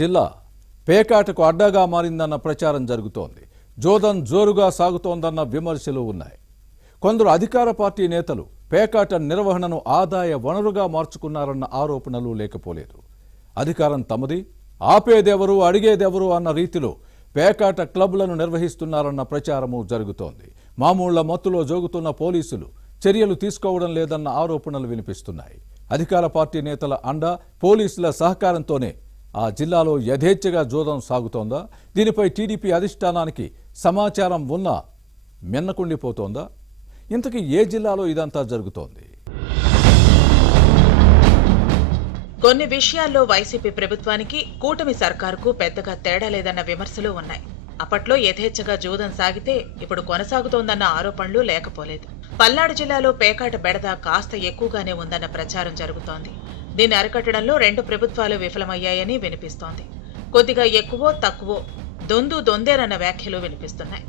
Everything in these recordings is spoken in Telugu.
జిల్లా పేకాటకు అడ్డాగా మారిందన్న ప్రచారం జరుగుతోంది. జోదన్ జోరుగా సాగుతోందన్న విమర్శలు ఉన్నాయి. కొందరు అధికార పార్టీ నేతలు పేకాట నిర్వహణను ఆదాయ వనరుగా మార్చుకున్నారన్న ఆరోపణలు లేకపోలేదు. అధికారం తమది, ఆపేదెవరు అడిగేదెవరు అన్న రీతిలో పేకాట క్లబ్లను నిర్వహిస్తున్నారన్న ప్రచారము జరుగుతోంది. మామూళ్ల మత్తులో జోగుతున్న పోలీసులు చర్యలు తీసుకోవడం లేదన్న ఆరోపణలు వినిపిస్తున్నాయి. అధికార పార్టీ నేతల అండ, పోలీసుల సహకారంతోనే ఆ జిల్లాలో యథేచ్ఛగా జోదం సాగుతోందా? దీనిపై టీడీపీ అధిష్టానానికి సమాచారం ఉన్నా మిన్నకుండిపోతోందా? ఇంతకీ ఏ జిల్లాలో ఇదంతా జరుగుతోంది? కొన్ని విషయాల్లో వైసీపీ ప్రభుత్వానికి కూటమి సర్కారుకు పెద్దగా తేడా లేదన్న విమర్శలు ఉన్నాయి. అప్పట్లో యథేచ్ఛగా జూదం సాగితే ఇప్పుడు కొనసాగుతోందన్న ఆరోపణలు లేకపోలేదు. పల్నాడు జిల్లాలో పేకాట బెడద కాస్త ఎక్కువగానే ఉందన్న ప్రచారం జరుగుతోంది. దీన్ని అరికట్టడంలో రెండు ప్రభుత్వాలు విఫలమయ్యాయని వినిపిస్తోంది. కొద్దిగా ఎక్కువో తక్కువో దొందేనన్న వ్యాఖ్యలు వినిపిస్తున్నాయి.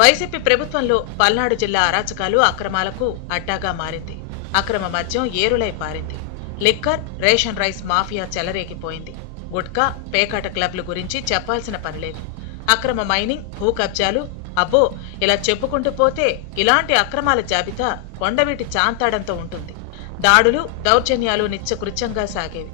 వైసీపీ ప్రభుత్వంలో పల్నాడు జిల్లా అరాచకాలు, అక్రమాలకు అడ్డాగా మారింది. అక్రమ మద్యం ఏరులై పారింది. లిక్కర్, రేషన్ రైస్ మాఫియా చెలరేగిపోయింది. గుట్కా, పేకాట క్లబ్ల గురించి చెప్పాల్సిన పనిలేదు. అక్రమ మైనింగ్, భూ కబ్జాలు, అబ్బో ఇలా చెప్పుకుంటూ పోతే ఇలాంటి అక్రమాల జాబితా కొండవీటి చాంతాడంతో ఉంటుంది. దాడులు, దౌర్జన్యాలు నిత్యకృత్యంగా సాగేవి.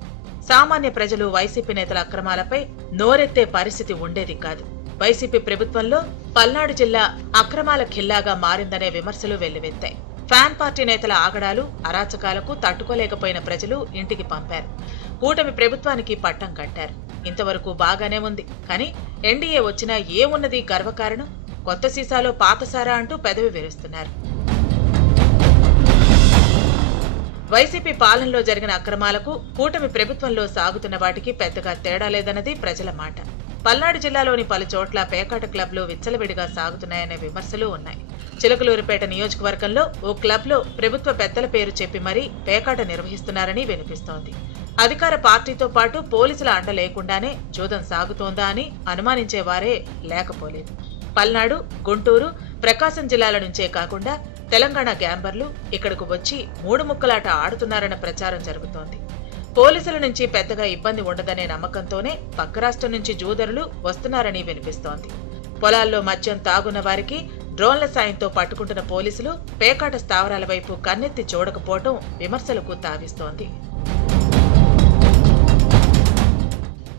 సామాన్య ప్రజలు వైసీపీ నేతల అక్రమాలపై నోరెత్తే పరిస్థితి ఉండేది కాదు. వైసీపీ ప్రభుత్వంలో పల్నాడు జిల్లా అక్రమాల ఖిల్లాగా మారిందనే విమర్శలు వెల్లువెత్తాయి. ఫ్యాన్ పార్టీ నేతల ఆగడాలు, అరాచకాలకు తట్టుకోలేకపోయిన ప్రజలు ఇంటికి పంపారు. కూటమి ప్రభుత్వానికి పట్టం కట్టారు. ఇంతవరకు బాగానే ఉంది. కానీ ఎన్డీఏ వచ్చినా ఏమున్నది గర్వకారణం? కొత్త సీసాలో పాతసారా అంటూ పెదవి విరుస్తున్నారు. వైసీపీ పాలనలో జరిగిన అక్రమాలకు కూటమి ప్రభుత్వంలో సాగుతున్న వాటికి పెద్దగా తేడా లేదన్నది ప్రజల మాట. పల్నాడు జిల్లాలోని పలు చోట్ల పేకాట క్లబ్లు విచ్చలవిడిగా సాగుతున్నాయనే విమర్శలు ఉన్నాయి. చిలకలూరిపేట నియోజకవర్గంలో ఓ క్లబ్లో ప్రభుత్వ పెద్దల పేరు చెప్పి మరీ పేకాట నిర్వహిస్తున్నారని వినిపిస్తోంది. అధికార పార్టీతో పాటు పోలీసుల అండ లేకుండానే జూదం సాగుతోందా అని అనుమానించేవారే లేకపోలేదు. పల్నాడు, గుంటూరు, ప్రకాశం జిల్లాల నుంచే కాకుండా తెలంగాణ గ్యాంబర్లు ఇక్కడకు వచ్చి మూడు ముక్కలాట ఆడుతున్నారన్న ప్రచారం జరుగుతోంది. పోలీసుల నుంచి పెద్దగా ఇబ్బంది ఉండదనే నమ్మకంతోనే పక్క రాష్ట్రం నుంచి జూదరులు వస్తున్నారని వినిపిస్తోంది. పొలాల్లో మద్యం తాగున్న వారికి డ్రోన్ల సాయంతో పట్టుకుంటున్న పోలీసులు పేకాట స్థావరాల వైపు కన్నెత్తి చూడకపోవడం విమర్శలకు తావిస్తోంది.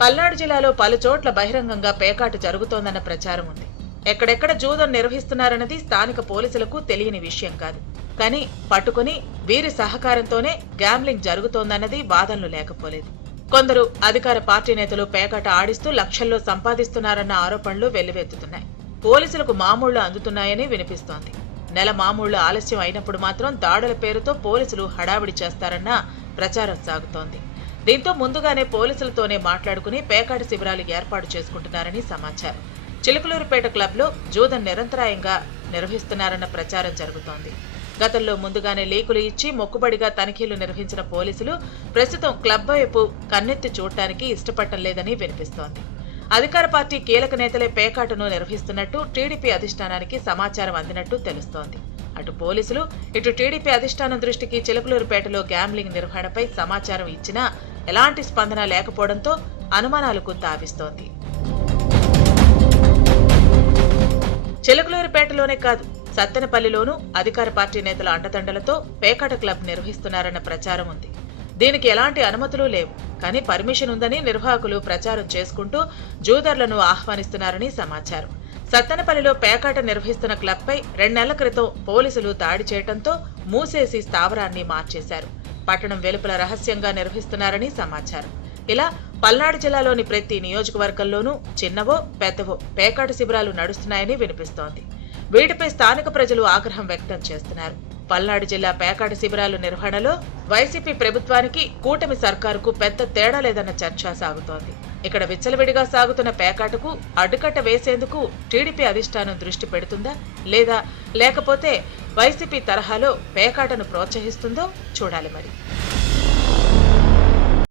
పల్నాడు జిల్లాలో పలు చోట్ల బహిరంగంగా పేకాట జరుగుతోందన్న ప్రచారం ఉంది. ఎక్కడెక్కడ జూదం నిర్వహిస్తున్నారన్నది స్థానిక పోలీసులకు తెలియని విషయం కాదు. కానీ పట్టుకుని వీరి సహకారంతోనే గ్యాంబ్లింగ్ జరుగుతోందన్నది వాదనలు లేకపోలేదు. కొందరు అధికార పార్టీ నేతలు పేకాట ఆడిస్తూ లక్షల్లో సంపాదిస్తున్నారన్న ఆరోపణలు వెల్లువెత్తుతున్నాయి. పోలీసులకు మామూళ్లు అందుతున్నాయని వినిపిస్తోంది. నెల మామూళ్లు ఆలస్యం అయినప్పుడు మాత్రం దాడుల పేరుతో పోలీసులు హడావిడి చేస్తారన్న ప్రచారం సాగుతోంది. దీంతో ముందుగానే పోలీసులతోనే మాట్లాడుకుని పేకాట శిబిరాలు ఏర్పాటు చేసుకుంటున్నారని సమాచారం. చిలకలూరిపేట క్లబ్లో జూదం నిరంతరాయంగా నిర్వహిస్తున్నారన్న ప్రచారం జరుగుతోంది. గతంలో ముందుగానే లీకులు ఇచ్చి మొక్కుబడిగా తనిఖీలు నిర్వహించిన పోలీసులు ప్రస్తుతం క్లబ్ వైపు కన్నెత్తి చూడటానికి ఇష్టపడటం లేదని వినిపిస్తోంది. అధికార పార్టీ కీలక నేతలే పేకాటను నిర్వహిస్తున్నట్టు టీడీపీ అధిష్టానానికి సమాచారం అందినట్టు తెలుస్తోంది. అటు పోలీసులు, ఇటు టీడీపీ అధిష్టానం దృష్టికి చిలకలూరిపేటలో గ్యాంబ్లింగ్ నిర్వహణపై సమాచారం ఇచ్చినా ఎలాంటి స్పందన లేకపోవడంతో అనుమానాలకు తావిస్తోంది. చిలకలూరిపేటలోనే కాదు, సత్తెనపల్లిలోనూ అధికార పార్టీ నేతల అండదండలతో పేకాట క్లబ్ నిర్వహిస్తున్నారన్న ప్రచారం ఉంది. దీనికి ఎలాంటి అనుమతులు లేవు. కానీ పర్మిషన్ ఉందని నిర్వాహకులు ప్రచారం చేసుకుంటూ జూదర్లను ఆహ్వానిస్తున్నారని సమాచారం. సత్తెనపల్లిలో పేకాట నిర్వహిస్తున్న క్లబ్పై 2 నెలల క్రితం పోలీసులు దాడి చేయడంతో మూసేసి స్థావరాన్ని మార్చేశారు. పట్టణం వెలుపల రహస్యంగా నిర్వహిస్తున్నారని సమాచారం. ఇలా పల్నాడు జిల్లాలోని ప్రతి నియోజకవర్గంలోనూ చిన్నవో పెద్దవో పేకాట శిబిరాలు నడుస్తున్నాయని వినిపిస్తోంది. వీటిపై స్థానిక ప్రజలు ఆగ్రహం వ్యక్తం చేస్తున్నారు. పల్నాడు జిల్లా పేకాట శిబిరాలు నిర్వహణలో వైసీపీ ప్రభుత్వానికి కూటమి సర్కారుకు పెద్ద తేడా లేదన్న చర్చ సాగుతోంది. ఇక్కడ విచ్చలవిడిగా సాగుతున్న పేకాటకు అడ్డుకట్ట వేసేందుకు టీడీపీ అధిష్టానం దృష్టి పెడుతుందా, లేకపోతే వైసీపీ తరహాలో పేకాటను ప్రోత్సహిస్తుందో చూడాలి మరి.